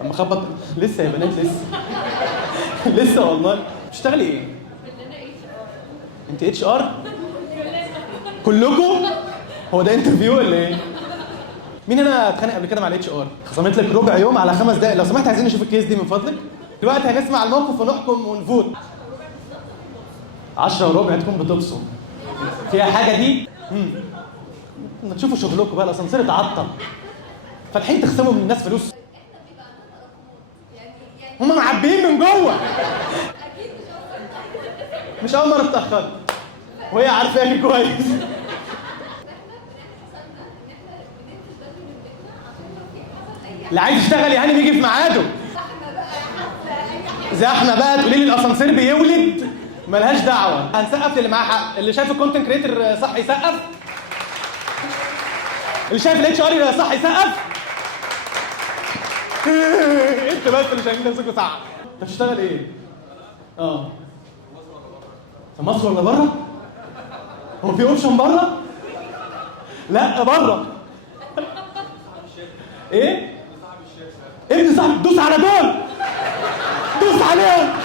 اما خبط لسه يا بنات لسه. لسه والله. بتشتغلي ايه؟ انت اتش ار؟ كلكم؟ هو ده انترفيو ولا ايه؟ مين انا اتخانق قبل كده مع الاتش ار؟ خصمت لك ربع يوم على 5 دقائق، لو سمحت عايزين نشوف الكيس دي من فضلك. دلوقتي هنسمع الموقف ونحكم ونفوت. 10 وربع تكون بتبصم. فيها حاجه دي؟ ما تشوفوا شغلكم بقى، الاسانسير اتعطل. فاتحين تخصموا من الناس فلوس. هم معبيين من جوه. مش اول مره اتاخرت وهي عارفاكي كويس. اللي عايز يشتغل يعني بيجي في ميعاده. زحمه بقى تقولي لي الاسانسير بيولد، ملهاش دعوه. هنسقف للي معاه حق. اللي شايف الكونتنت كريتور صح يسقف. اللي شايف الاتش ار صح يسقف. انت بس اللي شايفين نفسكوا صح. انت بتشتغل ايه؟ في مصر ولا بره؟ هو في اوبشن بره؟ لا بره. ايه؟ ابن صاحب. دوس على دول، دوس عليهم.